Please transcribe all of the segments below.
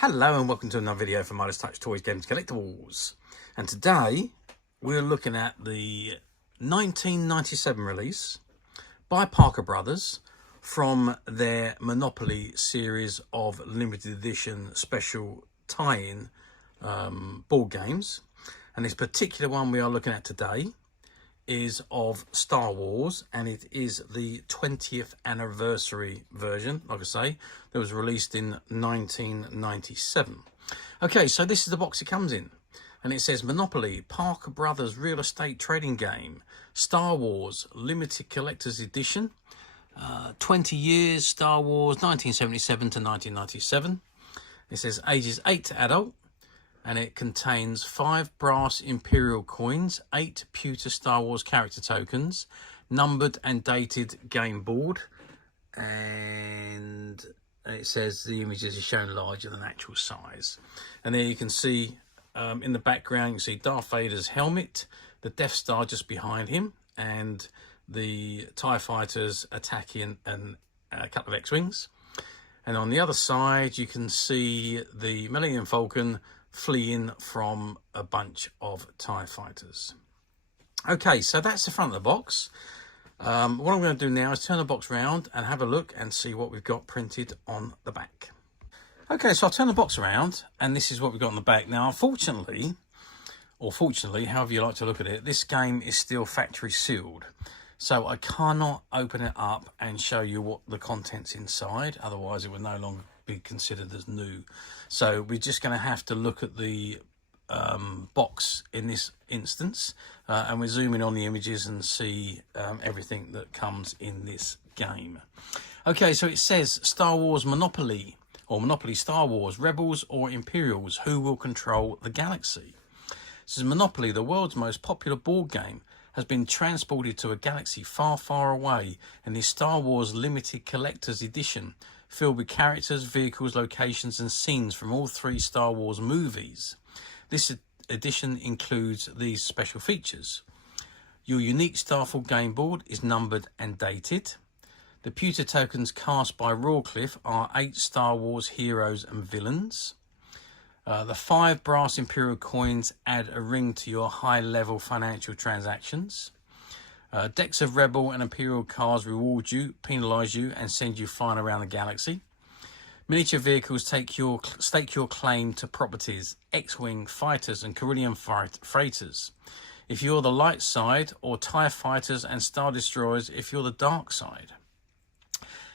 Hello and welcome to another video from Midas Touch Toys Games Collectibles. And today we're looking at the 1997 release by Parker Brothers from their Monopoly series of limited edition special tie-in board games. And this particular one we are looking at today is of Star Wars, and it is the 20th anniversary version, like I say, that was released in 1997. Okay, so this is the box it comes in, and it says Monopoly, Parker Brothers Real Estate Trading Game, Star Wars Limited Collector's Edition, 20 years, Star Wars, 1977 to 1997. It says ages 8 to adult, and it contains 5 brass Imperial coins, 8 pewter Star Wars character tokens, numbered and dated game board, and it says the images are shown larger than actual size. And there you can see in the background, you can see Darth Vader's helmet, the Death Star just behind him, and the TIE fighters attacking and a couple of X-Wings. And on the other side, you can see the Millennium Falcon fleeing from a bunch of TIE fighters. Okay, so that's the front of the box. What I'm going to do now is turn the box around and have a look and see what we've got printed on the back. Okay, so I'll turn the box around and this is what we've got on the back. Now, unfortunately, or fortunately, however you like to look at it, this game is still factory sealed. So I cannot open it up and show you what the contents inside. Otherwise, it would no longer be considered as new. So we're just going to have to look at the box in this instance, and we're zooming on the images and see everything that comes in this game. Okay, so it says Star Wars Monopoly, or Monopoly Star Wars, Rebels or Imperials, who will control the galaxy? This is Monopoly, the world's most popular board game, has been transported to a galaxy far, far away in the Star Wars Limited Collector's Edition, filled with characters, vehicles, locations and scenes from all 3 Star Wars movies. This edition includes these special features. Your unique starfield game board is numbered and dated. The pewter tokens cast by Rawcliffe are 8 Star Wars heroes and villains. The 5 brass Imperial coins add a ring to your high-level financial transactions. Decks of Rebel and Imperial cards reward you, penalize you, and send you flying around the galaxy. Miniature vehicles stake your claim to properties, X-Wing fighters and Corellian freighters if you're the light side, or TIE fighters and Star Destroyers if you're the dark side.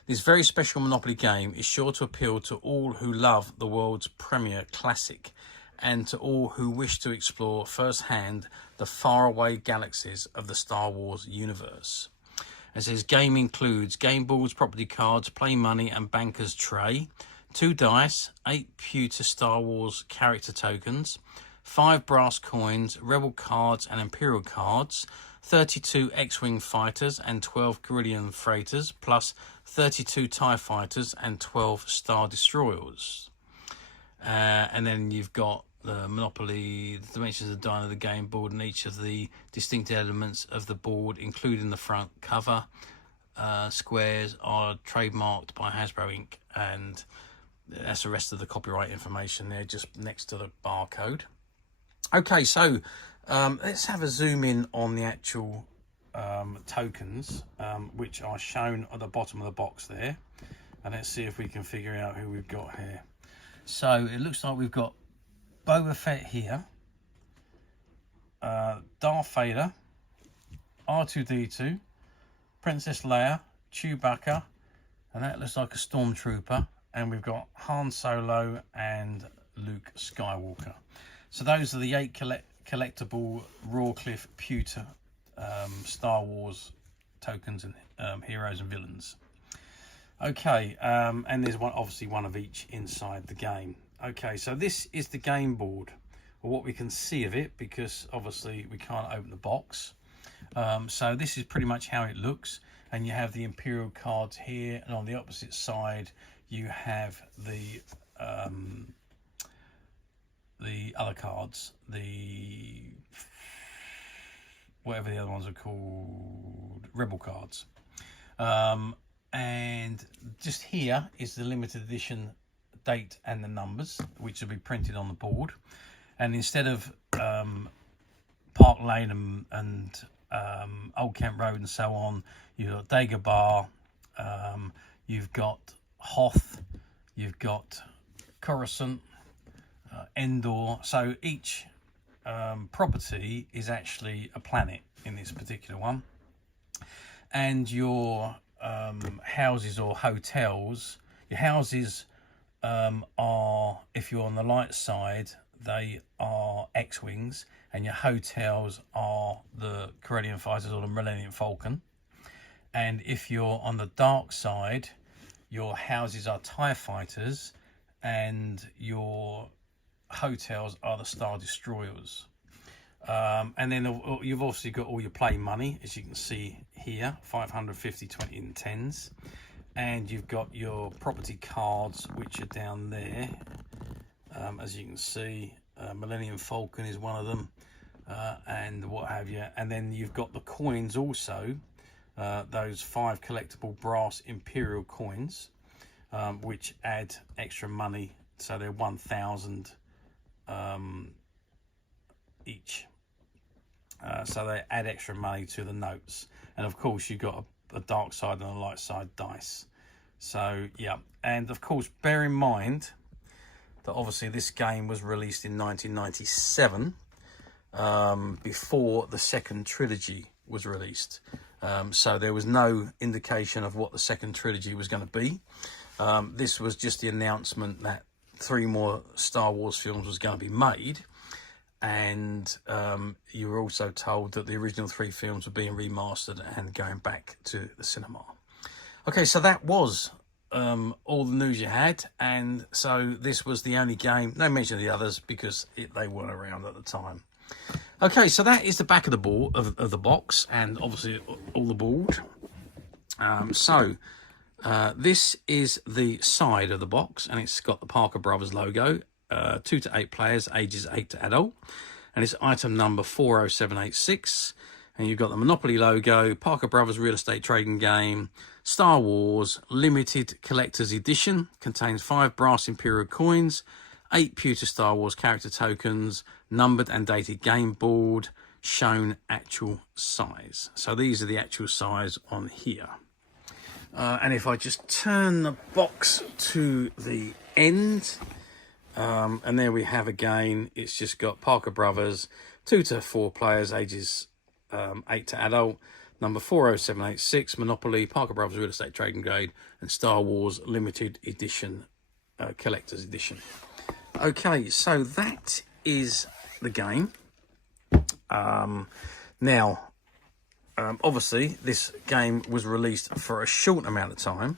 This very special Monopoly game is sure to appeal to all who love the world's premier classic, and to all who wish to explore firsthand the faraway galaxies of the Star Wars universe. It says game includes game boards, property cards, play money and banker's tray, 2 dice, 8 pewter Star Wars character tokens, 5 brass coins, Rebel cards and Imperial cards, 32 X-Wing fighters and 12 Corellian freighters, plus 32 TIE fighters and 12 Star Destroyers. And then you've got the Monopoly, the dimensions of the die of the game board, and each of the distinct elements of the board, including the front cover. Squares are trademarked by Hasbro Inc. And that's the rest of the copyright information there, just next to the barcode. Okay, so let's have a zoom in on the actual tokens, which are shown at the bottom of the box there. And let's see if we can figure out who we've got here. So it looks like we've got Boba Fett here, Darth Vader, R2-D2, Princess Leia, Chewbacca, and that looks like a stormtrooper, and we've got Han Solo and Luke Skywalker. So those are the 8 collectible Rawcliffe pewter Star Wars tokens and heroes and villains. Okay, and there's obviously one of each inside the game. Okay, so this is the game board, or what we can see of it, because obviously we can't open the box. So this is pretty much how it looks, and you have the Imperial cards here, and on the opposite side you have the other cards, the whatever the other ones are called, Rebel cards. And just here is the limited edition date and the numbers, which will be printed on the board. And instead of Park Lane and Old Kent Road and so on, you've got Dagobah, you've got Hoth, you've got Coruscant, Endor. So each property is actually a planet in this particular one. And your houses or hotels, your houses are, if you're on the light side, they are X-Wings, and your hotels are the Corellian fighters or the Millennium Falcon. And if you're on the dark side, your houses are TIE fighters and your hotels are the Star Destroyers. And then you've obviously got all your play money, as you can see here, 550, 20 and 10s. And you've got your property cards, which are down there. As you can see, Millennium Falcon is one of them, and what have you. And then you've got the coins also, those 5 collectible brass Imperial coins, which add extra money. So they're 1,000 each. So they add extra money to the notes. And of course, you've got a dark side and a light side dice. So yeah, and of course, bear in mind that obviously this game was released in 1997, before the second trilogy was released. So there was no indication of what the second trilogy was going to be. This was just the announcement that 3 more Star Wars films was going to be made. And you were also told that the original 3 films were being remastered and going back to the cinema. Okay, so that was all the news you had, and so this was the only game. No mention of the others because they weren't around at the time. Okay, so that is the back of the board of the box, and obviously all the board. This is the side of the box, and it's got the Parker Brothers logo. 2 to 8 players, ages 8 to adult, and it's item number 40786. And you've got the Monopoly logo, Parker Brothers Real Estate Trading Game, Star Wars Limited Collector's Edition, contains 5 brass Imperial coins, 8 pewter Star Wars character tokens, numbered and dated game board, shown actual size. So these are the actual size on here. And if I just turn the box to the end, and there we have again, it's just got Parker Brothers, 2 to 4 players, ages 8 to adult, number 40786, Monopoly, Parker Brothers Real Estate Trading Guide, and Star Wars Limited Edition, Collector's Edition. Okay, so that is the game. Now, obviously, this game was released for a short amount of time.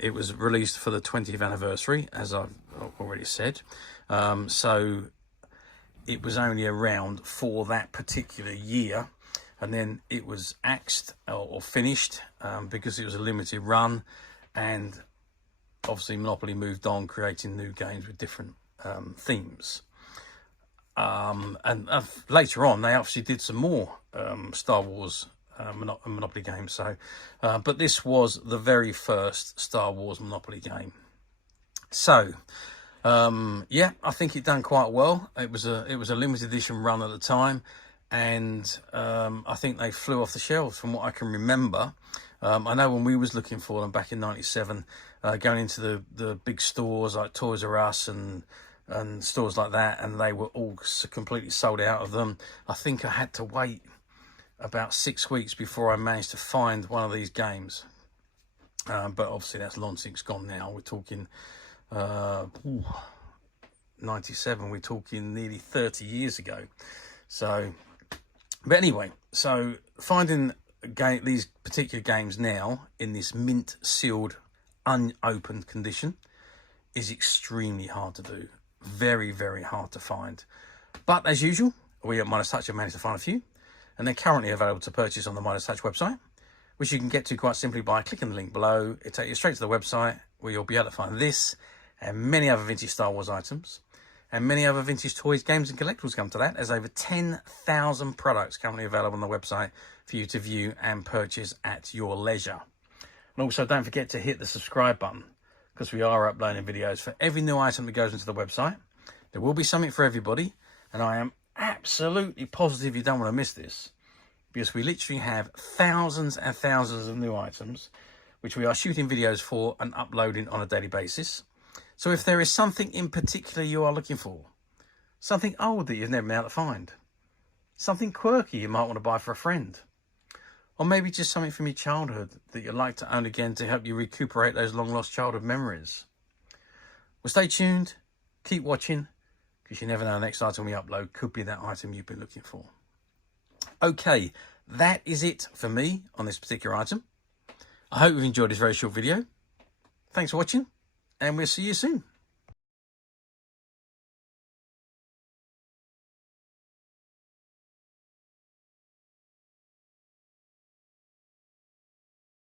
It was released for the 20th anniversary, as I've already said. So it was only around for that particular year, and then it was axed or finished because it was a limited run, and obviously Monopoly moved on, creating new games with different themes. And later on, they actually did some more Star Wars Monopoly games. So, but this was the very first Star Wars Monopoly game. So, yeah, I think it done quite well. It was a limited edition run at the time, and I think they flew off the shelves from what I can remember. I know when we was looking for them back in '97, going into the big stores like Toys R Us and stores like that, and they were all completely sold out of them. I think I had to wait about 6 weeks before I managed to find one of these games. But obviously that's long since gone now. We're talking 97, we're talking nearly 30 years ago. So, but anyway, so finding these particular games now in this mint sealed, unopened condition is extremely hard to do. Very, very hard to find. But as usual, we at Midas Touch have managed to find a few, and they're currently available to purchase on the Midas Touch website, which you can get to quite simply by clicking the link below. It'll take you straight to the website, where you'll be able to find this and many other vintage Star Wars items, and many other vintage toys, games and collectibles come to that. There's over 10,000 products currently available on the website for you to view and purchase at your leisure. And also don't forget to hit the subscribe button, because we are uploading videos for every new item that goes into the website. There will be something for everybody, and I am absolutely positive you don't want to miss this, because we literally have thousands and thousands of new items which we are shooting videos for and uploading on a daily basis. So if there is something in particular you are looking for, something old that you've never been able to find, something quirky you might want to buy for a friend, or maybe just something from your childhood that you'd like to own again to help you recuperate those long lost childhood memories. Well, stay tuned, keep watching, because you never know, the next item we upload could be that item you've been looking for. Okay, that is it for me on this particular item. I hope you've enjoyed this very short video. Thanks for watching, and we'll see you soon.